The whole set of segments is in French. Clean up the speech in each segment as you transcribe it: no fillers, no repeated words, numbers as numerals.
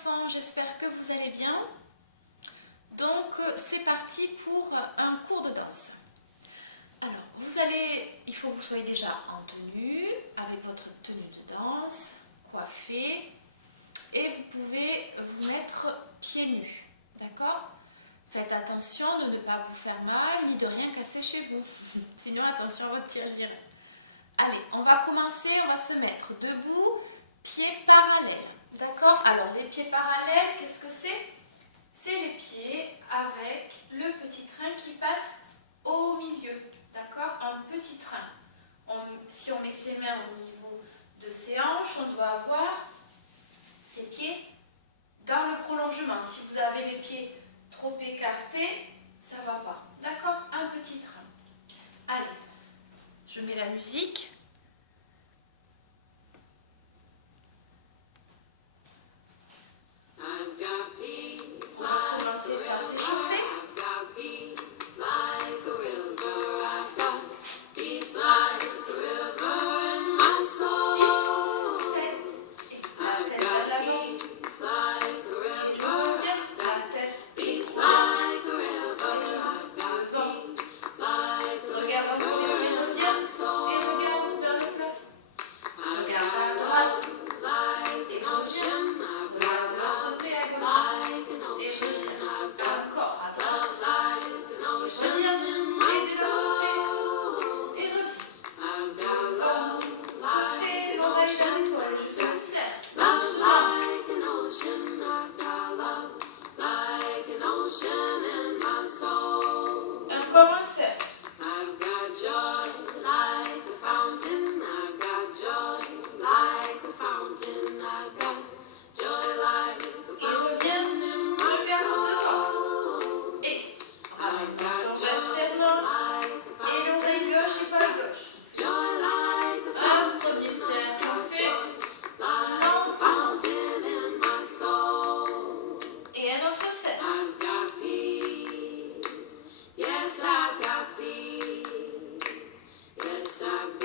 enfants, j'espère que vous allez bien. Donc c'est parti pour un cours de danse. Alors il faut que vous soyez déjà en tenue, avec votre tenue de danse, coiffée, et vous pouvez vous mettre pieds nus, d'accord? Faites attention de ne pas vous faire mal, ni de rien casser chez vous, sinon attention à votre tirelire. Allez, on va commencer, on va se mettre debout, pieds parallèles, d'accord? Alors les pieds parallèles, qu'est-ce que c'est? C'est les pieds avec le petit train qui passe au milieu, d'accord? Un petit train. Si on met ses mains au niveau de ses hanches, on doit avoir ses pieds dans le prolongement. Si vous avez les pieds trop écartés, ça ne va pas, d'accord? Un petit train. Allez, je mets la musique. On va commencer par s'échauffer.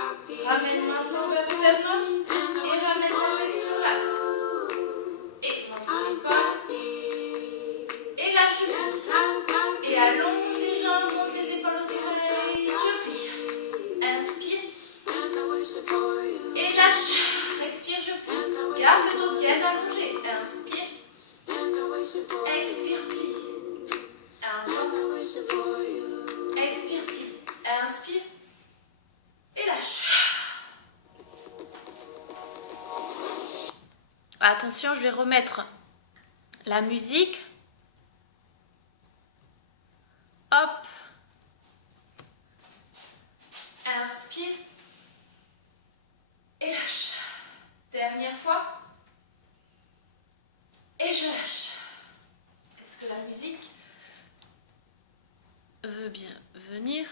1. Attention, je vais remettre la musique. Hop. Inspire. Et lâche. Dernière fois. Et je lâche. Est-ce que la musique veut bien venir?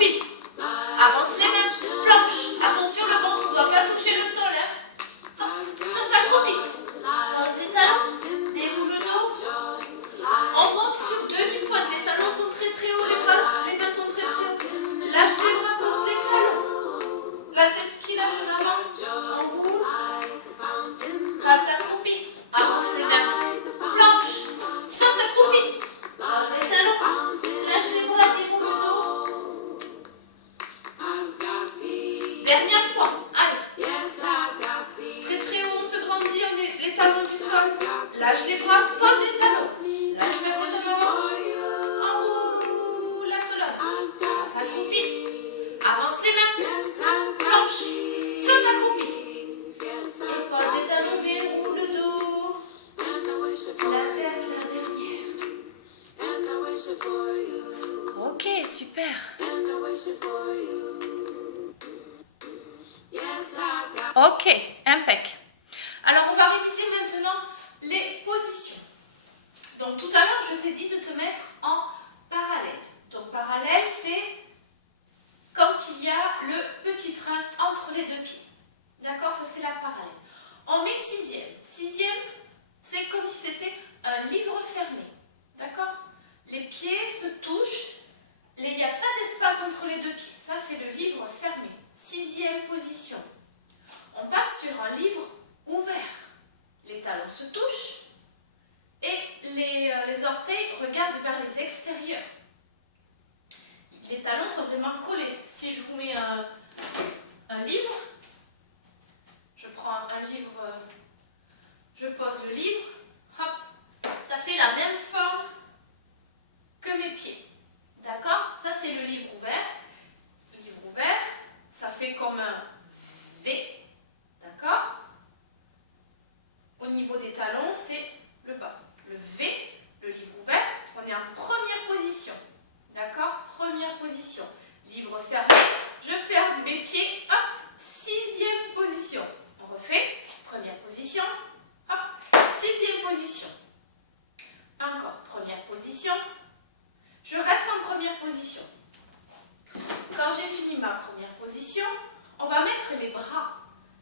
accroupi. Avance les mains, planche. Attention, le ventre ne doit pas toucher le sol. Hein. Saute accroupi. Pose les talons, déroule le dos. On monte sur demi-pointe. Les talons sont très très hauts, les mains sont très très hauts. Lâche les bras, pose les talons. La tête qui lâche en avant. On roule. Passe accroupi. Avance les mains, planche. Saute accroupi. Pose les talons. Lâche les bras, déroule le dos. Dernière fois. Allez. Très très haut, on se grandit, on est les talons du sol. Lâche les bras, pose les talons. Lâche les bras devant. En haut, la colonne. Passe accroupi. Avance les mains. Planche. Saute accroupi. Et pose les talons, déroule le dos. La tête, la dernière. Ok, super. Ok, impec. Alors, on va réviser maintenant les positions. Donc, tout à l'heure, je t'ai dit de te mettre en parallèle. Donc, parallèle, c'est quand il y a le petit train entre les deux pieds. D'accord? Ça, c'est la parallèle. On met sixième. Sixième, c'est comme si c'était un livre fermé. D'accord? Les pieds se touchent. Il n'y a pas d'espace entre les deux pieds. Ça, c'est le livre fermé. Sixième position. On passe sur un livre ouvert. Les talons se touchent et les orteils regardent vers les extérieurs. Les talons sont vraiment collés. Si je vous mets un livre, je prends un livre, je pose le livre, hop, ça fait la même forme que mes pieds. D'accord? Ça, c'est le livre ouvert. Le livre ouvert, ça fait comme un V. D'accord? Au niveau des talons, c'est le bas. Le V, le livre ouvert, on est en première position. D'accord? Première position. Livre fermé, je ferme mes pieds, hop, sixième position. On refait, première position, hop, sixième position. Encore, première position. Je reste en première position. Quand j'ai fini ma première position, on va mettre les bras.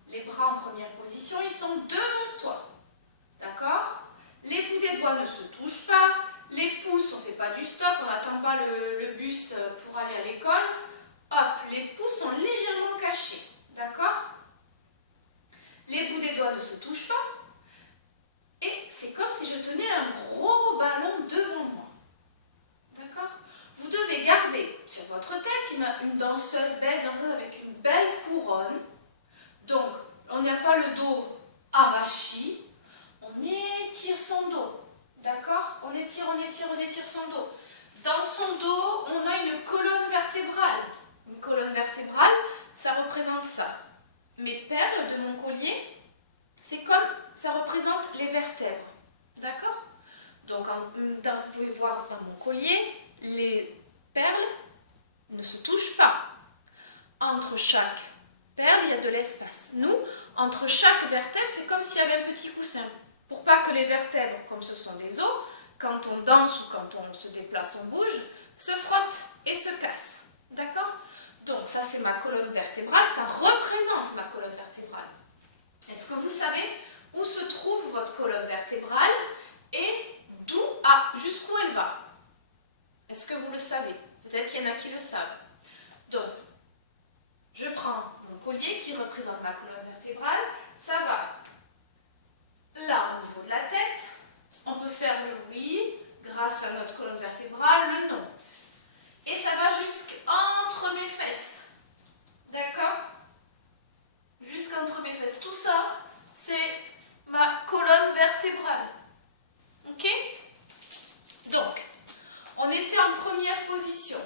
Les bras en première position, ils sont devant soi. D'accord? Les bouts des doigts ne se touchent pas. Les pouces, on ne fait pas du stop, on n'attend pas le bus pour aller à l'école. Hop, les pouces sont légèrement cachés. D'accord? Les bouts des doigts ne se touchent pas. Et c'est comme si je tenais un gros ballon devant moi. D'accord? Vous devez garder sur votre tête une danseuse, belle danseuse avec une belle couronne. Donc, on n'a pas le dos arraché. On étire son dos. D'accord? On étire son dos. Dans son dos, on a une colonne vertébrale. Une colonne vertébrale, ça représente ça. Mes perles de mon collier, c'est comme ça représente les vertèbres. D'accord? Donc, vous pouvez voir dans mon collier, les perles ne se touchent pas. Entre chaque perle, il y a de l'espace. Nous, entre chaque vertèbre, c'est comme s'il y avait un petit coussin. Pour pas que les vertèbres, comme ce sont des os, quand on danse ou quand on se déplace, on bouge, se frottent et se cassent. D'accord? Donc, ça, c'est ma colonne vertébrale. Ça représente ma colonne vertébrale. Est-ce que vous savez où se trouve votre colonne vertébrale et d'où à jusqu'où elle va? Est-ce que vous le savez? Peut-être qu'il y en a qui le savent. Donc, je prends mon collier qui représente ma colonne vertébrale. Ça va là au niveau de la tête. On peut faire le oui grâce à notre colonne vertébrale, le non. Et ça va jusqu'entre mes fesses. D'accord? Jusqu'entre mes fesses. Tout ça, c'est ma colonne vertébrale. Ok? Donc, on était en première position.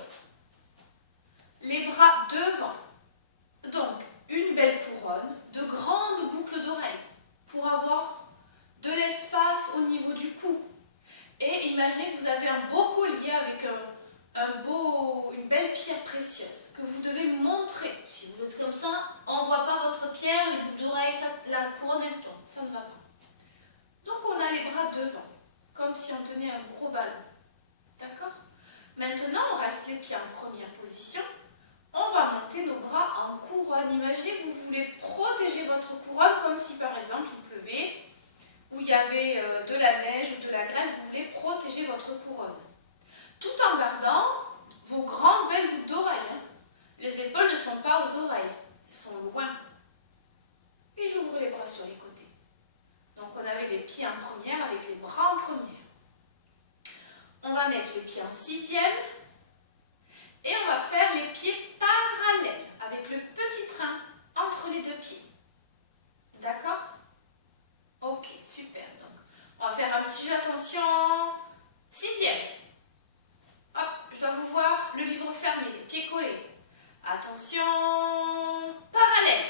Les bras devant. Donc, une belle couronne, de grandes boucles d'oreilles pour avoir de l'espace au niveau du cou. Et imaginez que vous avez un beau collier avec une belle pierre précieuse que vous devez montrer. Si vous êtes comme ça, on ne voit pas votre pierre, les boucles d'oreilles, la couronne elle tombe, ça ne va pas. Donc on a les bras devant, comme si on tenait un gros ballon. D'accord? Maintenant, on reste les pieds en première position. on va monter nos bras en couronne. Imaginez que vous voulez protéger votre couronne comme si par exemple il pleuvait ou il y avait de la neige ou de la grêle, vous voulez protéger votre couronne. Tout en gardant vos grandes belles boucles d'oreilles. Hein. Les épaules ne sont pas aux oreilles, elles sont loin. Et j'ouvre les bras sur les côtés. Donc on avait les pieds en première avec les bras en première. On va mettre les pieds en sixième et on va faire les pieds parallèles avec le petit train entre les deux pieds. D'accord? Ok, super. Donc on va faire un petit jeu, attention. Sixième. Hop, je dois vous voir, le livre fermé, les pieds collés. Attention, parallèle.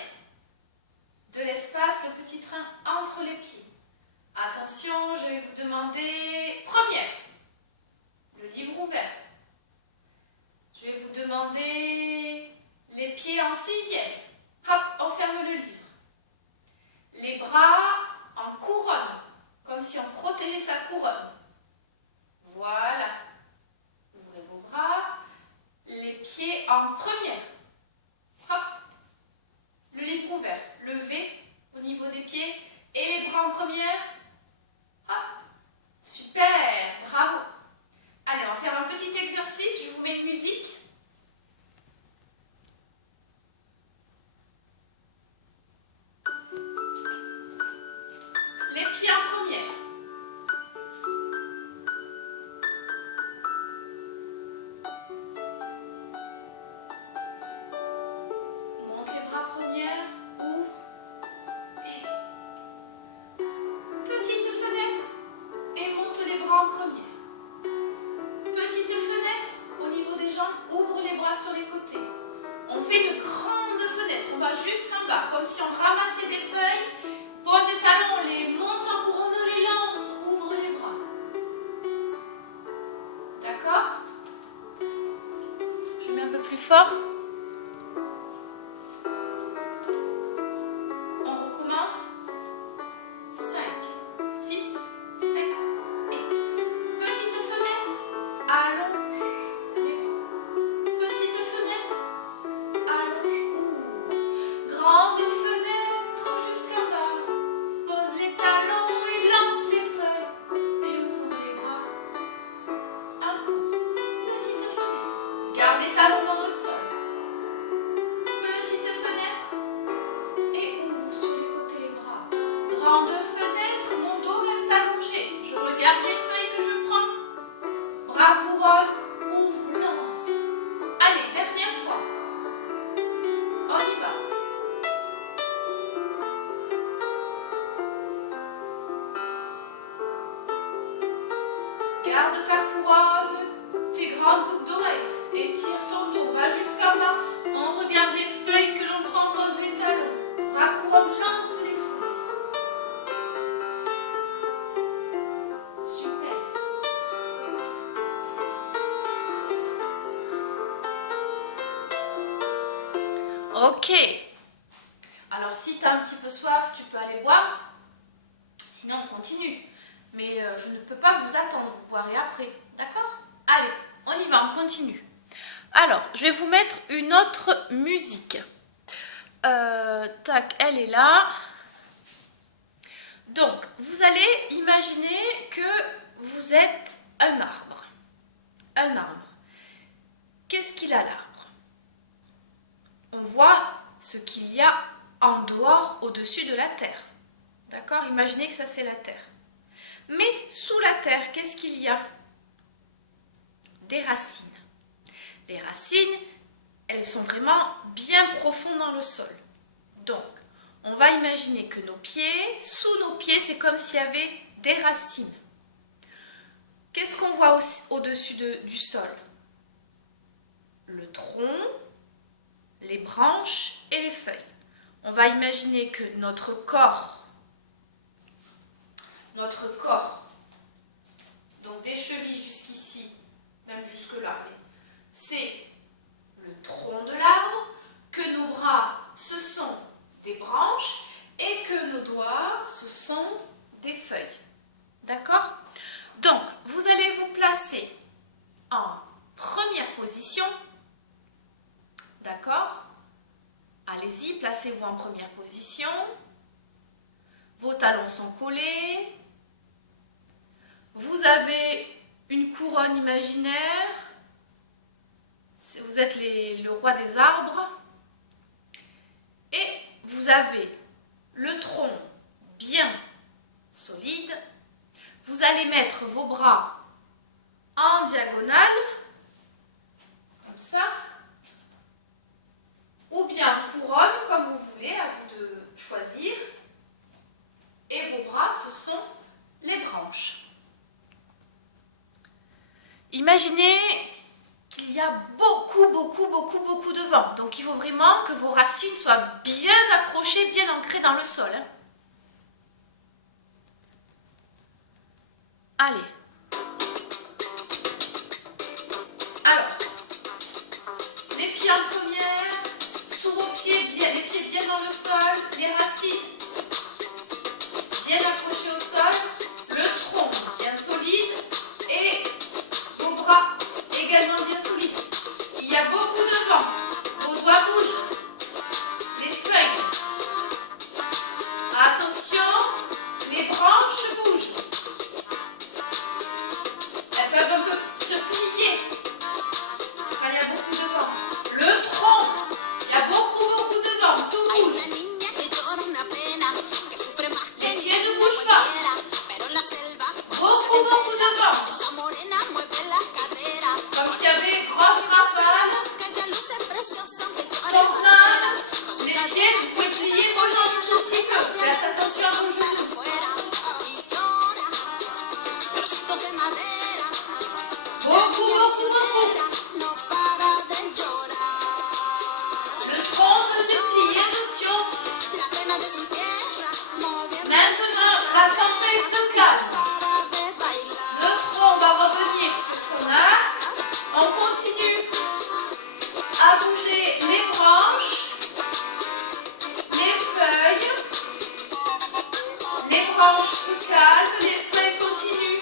De l'espace, le petit train entre les pieds. Attention, je vais vous demander première. Le livre ouvert. Je vais vous demander les pieds en sixième. Hop, on ferme le livre. Les bras en couronne, comme si on protégeait sa couronne. Voilà. Ouvrez vos bras. Les pieds en première. Hop. Le livre ouvert. Levez au niveau des pieds. Et les bras en première. Hop. Super. Bravo. Allez, on va faire un petit exercice. Je vous mets une musique. Les pieds en première. Monte les bras première, ouvre. Et petite fenêtre. Et monte les bras en première. Petite fenêtre au niveau des jambes, ouvre les bras sur les côtés. On fait une grande fenêtre, on va jusqu'en bas, comme si on ramassait des feuilles. Pose les talons, on les monte en couronne, on les lance, ouvre les bras. D'accord? Je mets un peu plus fort. On recommence. 5, 6, 7 et petite fenêtre, allonge les bras. Petite fenêtre, allonge, ouvre. Grande fenêtre jusqu'en bas. Pose les talons et lance les feuilles. Et ouvre les bras. Encore. Petite fenêtre. Garde les talons dans le sol. Petite fenêtre. Et ouvre sur les côtés les bras. Grande fenêtre, mon dos reste allongé. Je regarde les feuilles que je prends. Bras couronne, ouvre, lance. Allez, dernière fois. On y va. Garde ta couronne, tes grandes boucles d'oreilles. Étire ton dos, va jusqu'en bas. On regarde les feuilles que l'on prend, pose les talons. Bras couronne, lance les feuilles. Super. Ok. Alors si tu as un petit peu soif, tu peux aller boire. Sinon on continue. Mais je ne peux pas vous attendre, vous boirez après. D'accord? Allez, on y va, on continue. Alors, je vais vous mettre une autre musique. Tac, elle est là. Donc, vous allez imaginer que vous êtes un arbre. Un arbre. Qu'est-ce qu'il a l'arbre? On voit ce qu'il y a en dehors, au-dessus de la terre. D'accord? Imaginez que ça, c'est la terre. Mais sous la terre, qu'est-ce qu'il y a? Des racines. Les racines, elles sont vraiment bien profondes dans le sol. Donc, on va imaginer que nos pieds, sous nos pieds, c'est comme s'il y avait des racines. Qu'est-ce qu'on voit au-dessus du sol? Le tronc, les branches et les feuilles. On va imaginer que notre corps, donc des chevilles jusqu'ici, même jusque-là, c'est le tronc de l'arbre, que nos bras, ce sont des branches et que nos doigts, ce sont des feuilles. D'accord? Donc, vous allez vous placer en première position. D'accord? Allez-y, placez-vous en première position. Vos talons sont collés. Vous avez une couronne imaginaire. Vous êtes le roi des arbres. Et vous avez le tronc bien solide. Vous allez mettre vos bras en diagonale, comme ça, ou bien en couronne, comme vous voulez, à vous de choisir. Et vos bras, ce sont les branches. Imaginez qu'il y a beaucoup de vent. Donc il faut vraiment que vos racines soient bien accrochées, bien ancrées dans le sol. Allez. Alors, les pieds en première, sous vos pieds, bien, les pieds bien dans le sol, les racines bien accrochées au sol, le tronc bien solide et vos bras également bien solides. Il y a beaucoup de vent, vos doigts bougent, les feuilles. Attention, les branches bougent. Elles peuvent un peu se plier quand il y a beaucoup de vent. Le tronc, il y a beaucoup de vent, tout bouge. Les pieds ne bougent pas. Beaucoup de vent. Comme s'il y avait une grosse rafale. Tornade. Les pieds, vous pouvez plier vos jambes un tout petit peu. Faites attention à vos genoux. Beaucoup. Le tronc peut se plier, attention. Maintenant, la tempête se calme. Le tronc va revenir sur son axe. On continue à bouger les branches, les feuilles. Les branches se calment, les feuilles continuent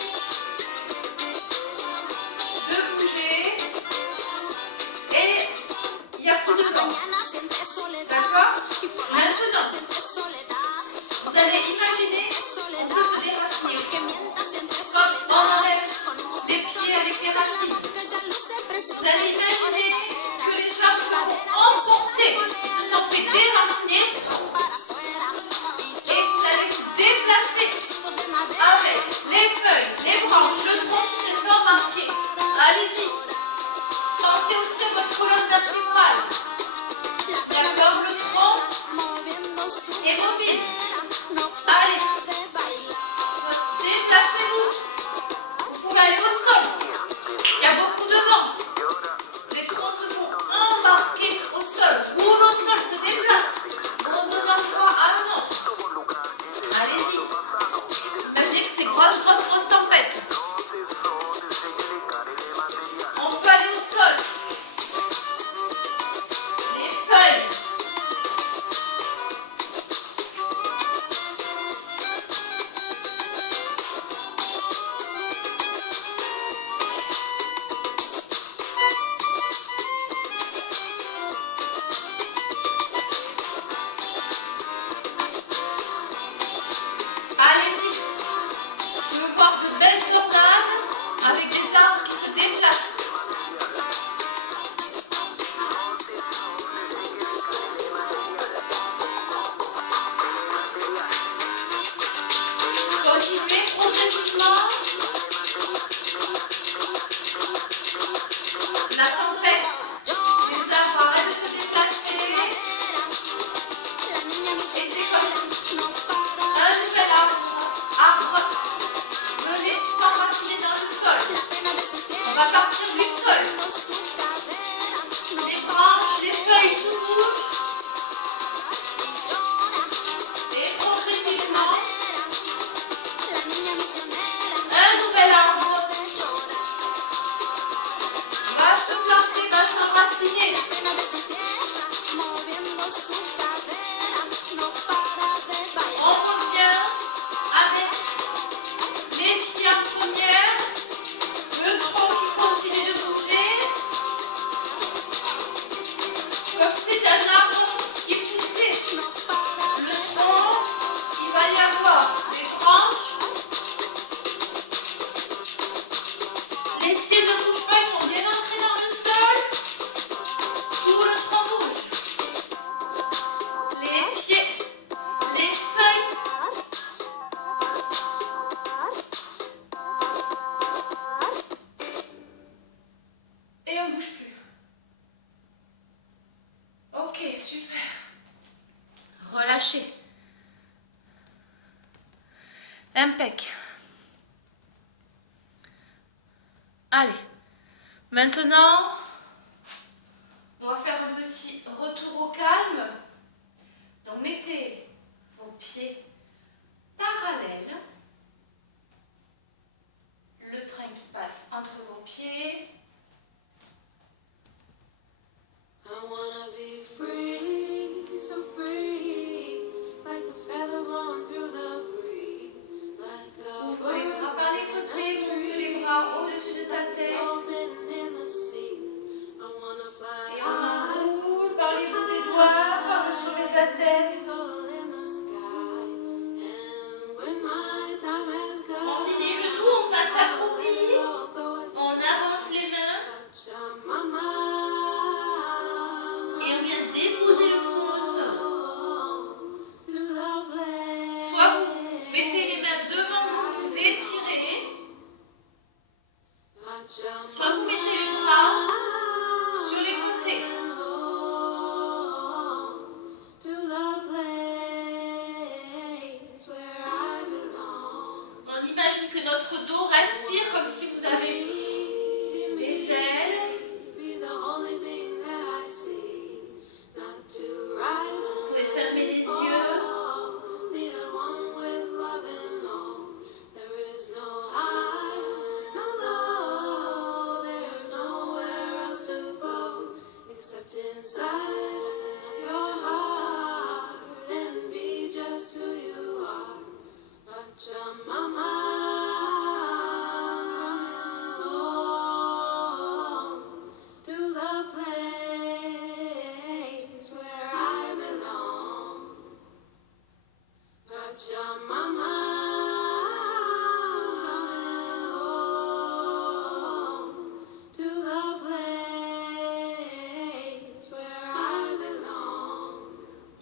de bouger. Et il n'y a plus de vent. D'accord? Maintenant, vous allez imaginer qu'on peut se déraciner. Comme on enlève les pieds avec les racines. Vous allez imaginer que les arbres se sont emportés, se sont fait déraciner. Et vous allez vous déplacer avec les feuilles, les branches, le tronc qui se sont embarqués. Allez-y. Pensez aussi à votre colonne vertébrale. D'accord, le tronc est mobile. Allez, déplacez-vous. Vous pouvez aller au sol. Il y a beaucoup de vent. Les troncs se font embarquer au sol, roulent au sol, se déplacent. On donne un endroit à un autre. Allez-y. Imaginez que c'est grosse tempête. On peut aller au sol. Les feuilles. Allez-y. Je veux voir de belles tornades avec des arbres qui se déplacent. comme c'est un arbre qui est poussé. Le tronc, il va y avoir les branches. Les pieds ne bougent pas, ils sont bien ancrés dans le sol. Tout le tronc bouge. Les pieds, les feuilles. Et on ne bouge plus. Ok, super. Relâchez. Impec. Allez. Maintenant, on va faire un petit retour au calme. Donc, mettez vos pieds parallèles. Le train qui passe entre vos pieds. I wanna be free, so free, like a feather blowing through the breeze, like a Ouvre les bras par les côtés, monte les bras au-dessus de ta tête. dolphin in the sea. I wanna fly Et on high, enroule par les bouts des doigts, par le sommet de la tête. eagle in the sky. And when my time has On come, plie les genoux, on passe accroupi. I'll go with the On avance les mains. touch of my mind. Et on vient déposer le front au sol. To the place. Soit vous mettez les mains devant vous, vous étirez. Soit vous mettez les bras sur les côtés. To the place where I belong. On imagine que notre dos respire comme si vous avez des ailes. Be the only being that I see. Not to rise Vous pouvez fermer les yeux. the one with love and all. There is no high, no low. There's nowhere else to go except inside your heart and be just who you are. But your mama. To the place where I belong. But your mama. To the place where I belong.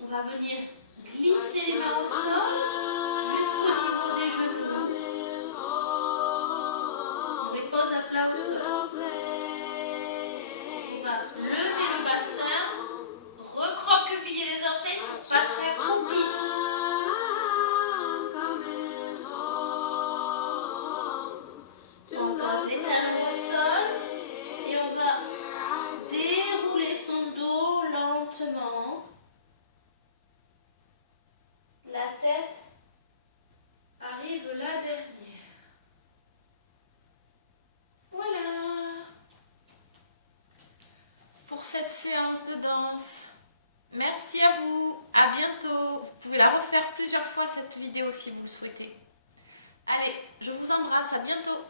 On va venir glisser les mains au sol jusqu'au niveau des genoux. On les pose à plat au To sol. the On va place lever le bassin, recroqueviller les orteils, passer accroupi. On va s'étaler au sol et on va dérouler son dos lentement. La tête arrive là derrière. Voilà. Pour cette séance de danse. Merci à vous. À bientôt. Vous pouvez la refaire plusieurs fois cette vidéo si vous le souhaitez. Allez, je vous embrasse. À bientôt.